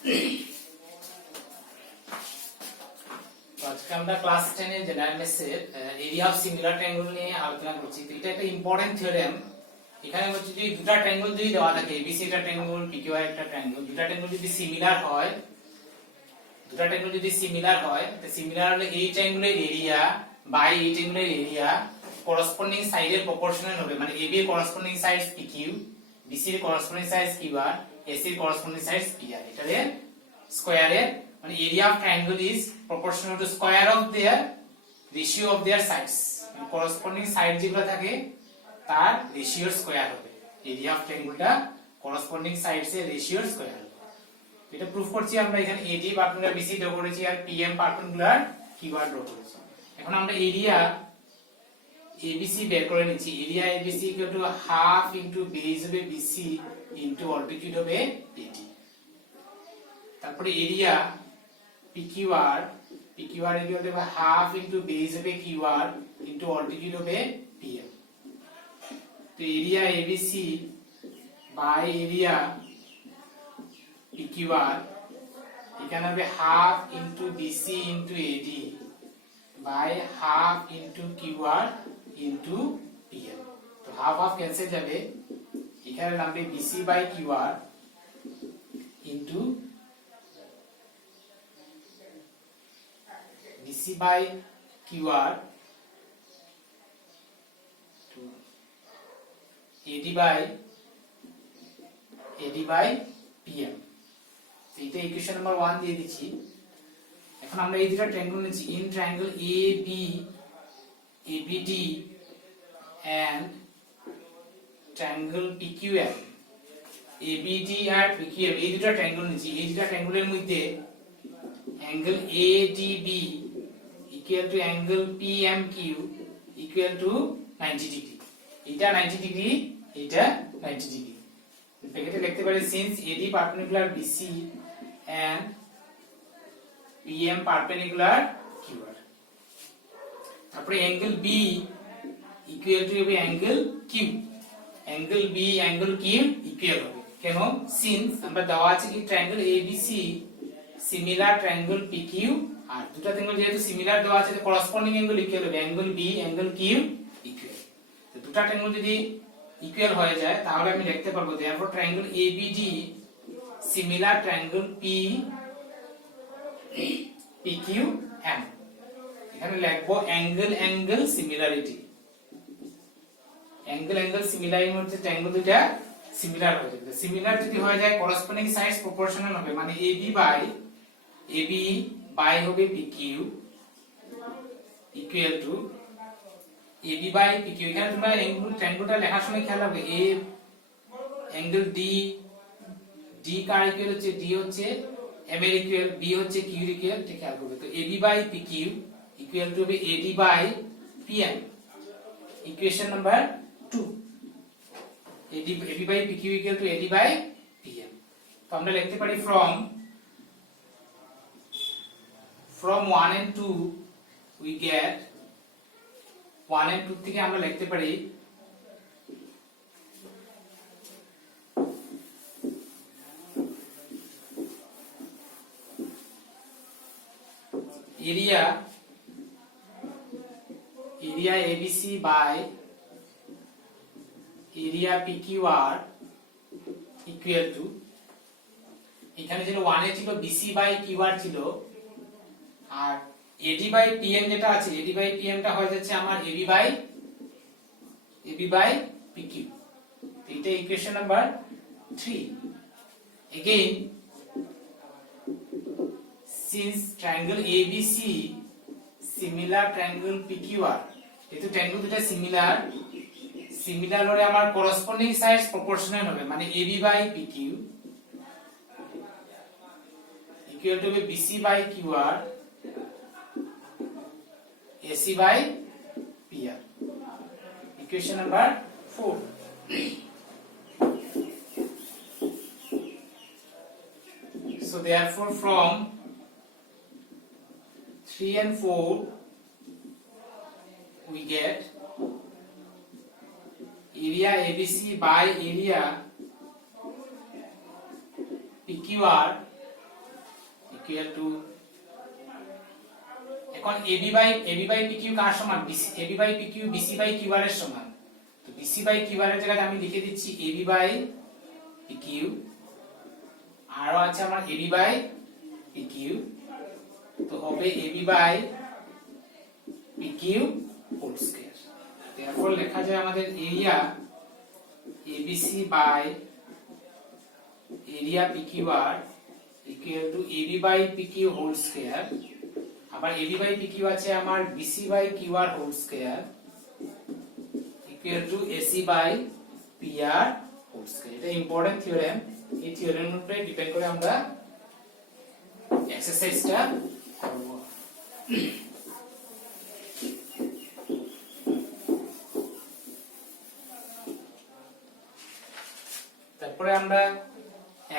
আজকে আমরা ক্লাস 10 এর জেনারেল ম্যাথসের এরিয়া অফ সিমিলার ট্রায়াঙ্গল নিয়ে আলোচনা করছি। তো এটা একটা ইম্পর্টেন্ট থিওরেম। এখানে হচ্ছে যে দুটো ট্রায়াঙ্গল যদি দেওয়া থাকে, এবিসি একটা ট্রায়াঙ্গল, পিকিউআর একটা ট্রায়াঙ্গল, দুটো ট্রায়াঙ্গল যদি সিমিলার হয়, তো সিমিলার হলে এই ট্রায়াঙ্গলের এরিয়া বাই এই ট্রায়াঙ্গলের এরিয়া করসপন্ডিং সাইডের প্রপোর্শনাল হবে। মানে এবি এর করসপন্ডিং সাইড পিকিউ, বিসি এর করসপন্ডিং সাইড কিউআর, এসি এর করসপন্ডিং সাইড পিআর। এটারে স্কয়ারের মানে area of triangle is proportional to square of their ratio of their sides, মানে corresponding side যেগুলো থাকে তার রেশিও স্কয়ার হবে। এরিয়া অফ ট্রায়াঙ্গলটা corresponding sides এর রেশিও স্কয়ার হবে। এটা প্রুফ করছি আমরা। এখানে AD পার্পেন্ডিকুলার BC ড্র করেছি আর PM পার্পেন্ডিকুলার QR ড্র করেছি। এখন আমরা এরিয়া ABC বের করে নিচ্ছি। Area ABC = half into base হবে BC ইনটু অল্টিটিউড হবে AD। তারপরে area PQR equal to half into base হবে QR into altitude হবে PM। তো area ABC by area PQR এখানে হবে half into BC into AD by half into QR into PM। তো half half cancel যাবে, এখানে নামবে BC by QR into BC by QR to AD by PM। এইটা equation number 1 দিয়ে দিচ্ছি। এখন আমরা এই দুটো ট্রায়াঙ্গল নিচ্ছি। In triangle AB ABD and triangle PQM, ABD আর PQM এই দুটো ট্রায়াঙ্গল নিচ্ছি। এই দুটো ট্রায়াঙ্গলের মধ্যে angle ADB equal to angle PMQ equal to 90 degree. এটা 90 ডিগ্রি, এটা 90 ডিগ্রি। ব্র্যাকেটে লিখতে পারি since AD perpendicular BC and PM perpendicular QR। তারপরে অ্যাঙ্গেল B equal to হবে angle Q। Angle B angle Q equal হবে কেন? since আমরা দেওয়া আছে কি triangle ABC similar triangle PQ আর দুটো ট্রায়াঙ্গল যেহেতু সিমিলার দেওয়া আছে তো করসপন্ডিং অ্যাঙ্গেল ইকুয়াল হবে angle B angle Q equal. তো দুটো ট্রায়াঙ্গল যদি ইকুয়াল হয়ে যায় তাহলে আমি লিখতে পারবো therefore triangle ABD similar triangle PQM। এখানে লিখবো angle angle similarity. Angle angle similarity হচ্ছে ট্রায়াঙ্গল দুটো সিমিলার হয়ে যাবে। সিমিলার যদি হয়ে যায় করসপন্ডিং সাইডস প্রপোর্শনাল হবে, মানে AB বাই হবে PQ equal to AB by PQ। এখানে তোমরা ট্রায়াঙ্গলটা লেখার সময় খেয়াল রাখবে A অ্যাঙ্গেল D কার ইকুয়াল হচ্ছে D হচ্ছে M এর ইকুয়াল, B হচ্ছে Q এর ইকুয়াল, এটা খেয়াল করবে। তো AB by PQ equal to হবে AD by PM। Equation number 2 AB by PQ equal to AD by PM। তো আমরা লিখতে পারি from 1 and 2 we get 1 and 2 থেকে আমরা লিখতে পারি area ABC by area PQR equal two, এখানে যেটা 1 এ ছিল BC বাই QR ছিল আর AD বাই PM যেটা আছে AD বাই PM টা হয়ে যাচ্ছে আমার AB বাই PQ। এটা equation number 3। again since triangle ABC similar triangle PQR, যেহেতু ট্রায়াঙ্গল দুটো সিমিলার হলে আমার করসপন্ডিং সাইডস প্রপোর্শনাল হবে, মানে AB by PQ equal to হবে BC by QR AC by PR। Equation number 4। so therefore from 3 and 4 we get area ABC by area PQR equal to, এখন AB by PQ কার সমান? AB by PQ BC by QR এর সমান। তো BC by QR এর জায়গায় আমি লিখে দিচ্ছি AB বাই PQ, আরো আছে আমার AB বাই PQ, তো হবে AB by PQ whole square. তারপর লেখা যায় আমাদের area ABC by area PQR equal to AB by PQ whole square, আবার AB বাই PQ আছে আমার BC by QR whole square equal to AC by PR whole square. এটা important theorem, এই থিওরেমের উপরে ডিপেন্ড করে আমরা এক্সারসাইজটা করব। তারপরে আমরা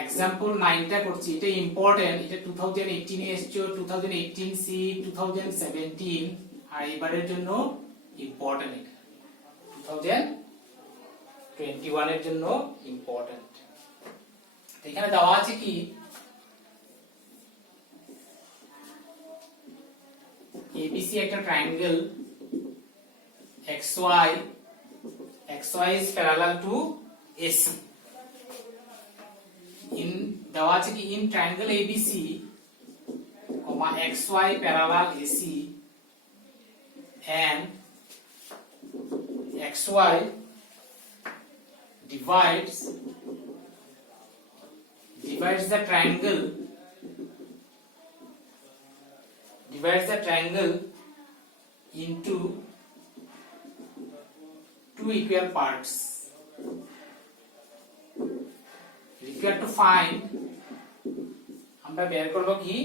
এক্সাম্পল 9টা করছি, এটা ইম্পর্টেন্ট, এটা 2018 এ এসেছে, 2018 সি 2017 আর এবারের জন্য ইম্পর্টেন্ট, এটা 2021 এর জন্য ইম্পর্টেন্ট। এখানে দেওয়া আছে কি ABC একটা triangle XY is parallel to AC, দেওয়া আছে কি in triangle ABC, XY parallel AC and XY divides the triangle into two equal parts. Required to find, আমরা বের করব কি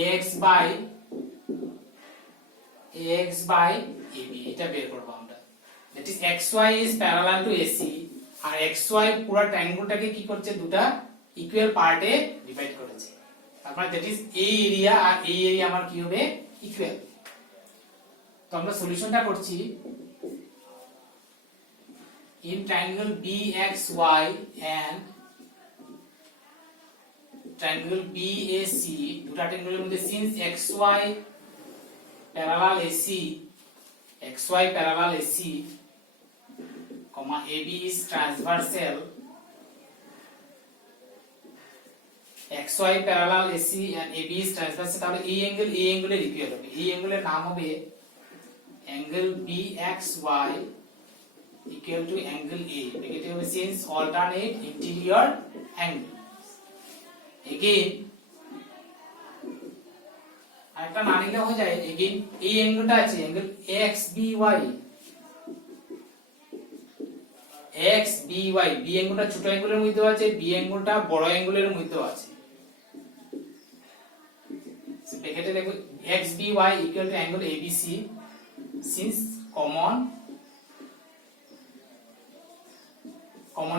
AX by AB, এটা বের করব আমরা। that is XY is parallel to AC, R XY পুরো ট্রায়াঙ্গেলটাকে কি করছে, দুটা ইকুয়াল পার্টে ডিভাইড করেছে, তারপর that is এই এরিয়া আর এই এরিয়া আমার কি হবে, ইকুয়াল। তো আমরা সলিউশনটা করছি in triangle BXY and triangle BAC, দুটা ট্রায়াঙ্গেলের মধ্যে since XY parallel AC, AB is transversal, XY parallel AC and AB is transversal, তাহলে এই অ্যাঙ্গেলের ইকুয়াল হবে, এই অ্যাঙ্গেলের নাম হবে angle BXY equal to angle A, because it since alternate interior angle. Again একটা না নিলে হয়ে যায়, again এই অ্যাঙ্গেলটা আছে অ্যাঙ্গেল XBY, B অ্যাঙ্গেলটা ছোট অ্যাঙ্গেলের মধ্যে আছে, B অ্যাঙ্গেলটা বড় অ্যাঙ্গেলের মধ্যে আছে, সো ব্র্যাকেটে লিখব XBY equal to angle ABC since common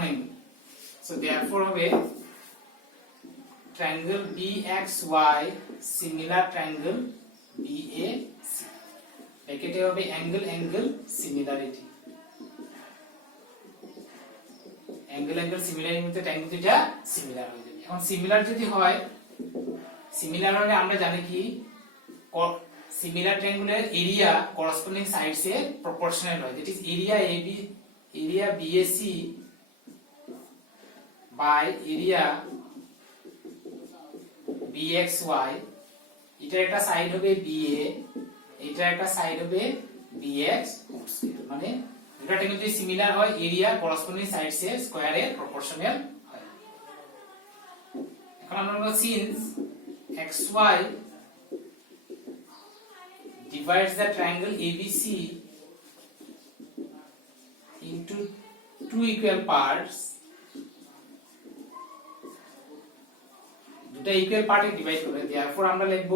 angle, so therefore হবে triangle BXY similar triangle BAC, ব্র্যাকেটে হবে angle similarity, angle similarity মধ্যে ট্রায়াঙ্গেল দুটো সিমিলার হয়ে যাবে। এখন সিমিলার যদি হয়, সিমিলার হলে আমরা জানি কি সিমিলার ট্রায়াঙ্গেলের এরিয়া করসপন্ডিং সাইডস এর প্রপোর্শনাল হয়, that is area BAC by area BXY, এটার একটা সাইড হবে BA, এটার একটা সাইড হবে BX, মানে দুটো ট্রায়াঙ্গেল যদি সিমিলার হয় এরিয়া করসপন্ডিং সাইডস এর স্কয়ারের প্রপোর্শনাল হয়। এখন আমরা বলব since XY divides the triangle ABC into two equal parts, দুটো ইকুয়াল পার্টে ডিভাইড করবে, therefore আমরা লিখব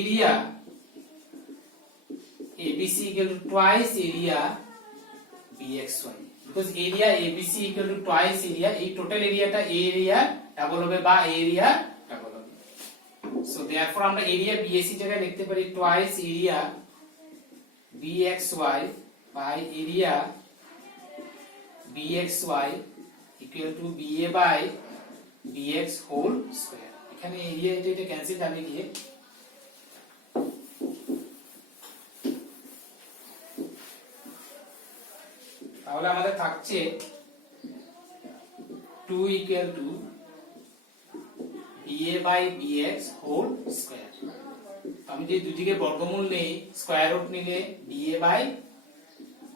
area ABC equal to twice area BXY, because area ABC equal to twice area, এই টোটাল এরিয়াটা A এরিয়া ডাবল হবে বা A area double হবে, so therefore আমরা এরিয়া BAC জায়গায় লিখতে পারি twice area BXY by area BXY equal to BA by BX whole square. এখানে এরিয়া এটা ক্যান্সেল যাবে গিয়ে, তাহলে আমাদের থাকছে 2 equal to ba by bx whole square. আমি যদি দুদিকে বর্গমূল নেই, স্কয়ার রুট নিলে ba বাই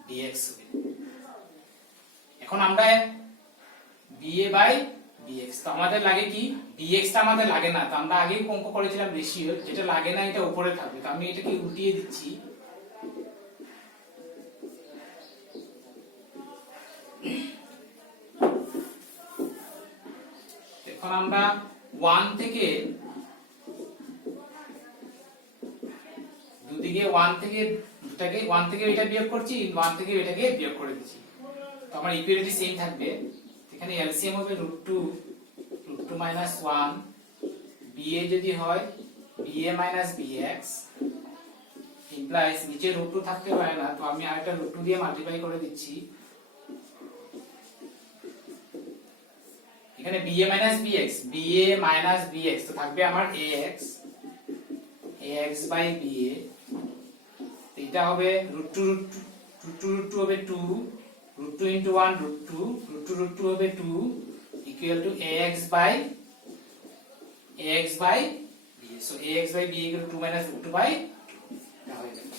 bx হবে। এখন আমরা ba বাই bx, তো আমাদের লাগে কি, bx টা আমাদের লাগে না, তো আমরা আগেই অঙ্ক করেছিলাম রেশিও, যেটা লাগে না এটা উপরে থাকবে, তো আমি এটাকে উল্টিয়ে দিচ্ছি। এখন আমরা 1 থেকে দুদিকে 1 থেকে দুটাকে 1 থেকে এটা বিয়োগ করছি, 1 থেকে এটাকে বিয়োগ করে দিচ্ছি, তো আমার ইকুয়ালিটি সেম থাকবে। এখানে এলসিএম হবে √2 1, ba যদি হয় ba মাইনাস bx ইমপ্লাইজ নিচে √2 থাকতে পারে না, তো আমি আরেকটা √2 দিয়ে মাল্টিপ্লাই করে দিচ্ছি। এখানে ba মাইনাস bx তো থাকবে আমার ax বাই ba, এটা হবে √2 হবে 2, √2 into 1 √2 হবে 2 equal to ax by ba, so ax by ba equal to 2 minus √2 by 2, এটা হয়ে যাবে।